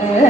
Yeah.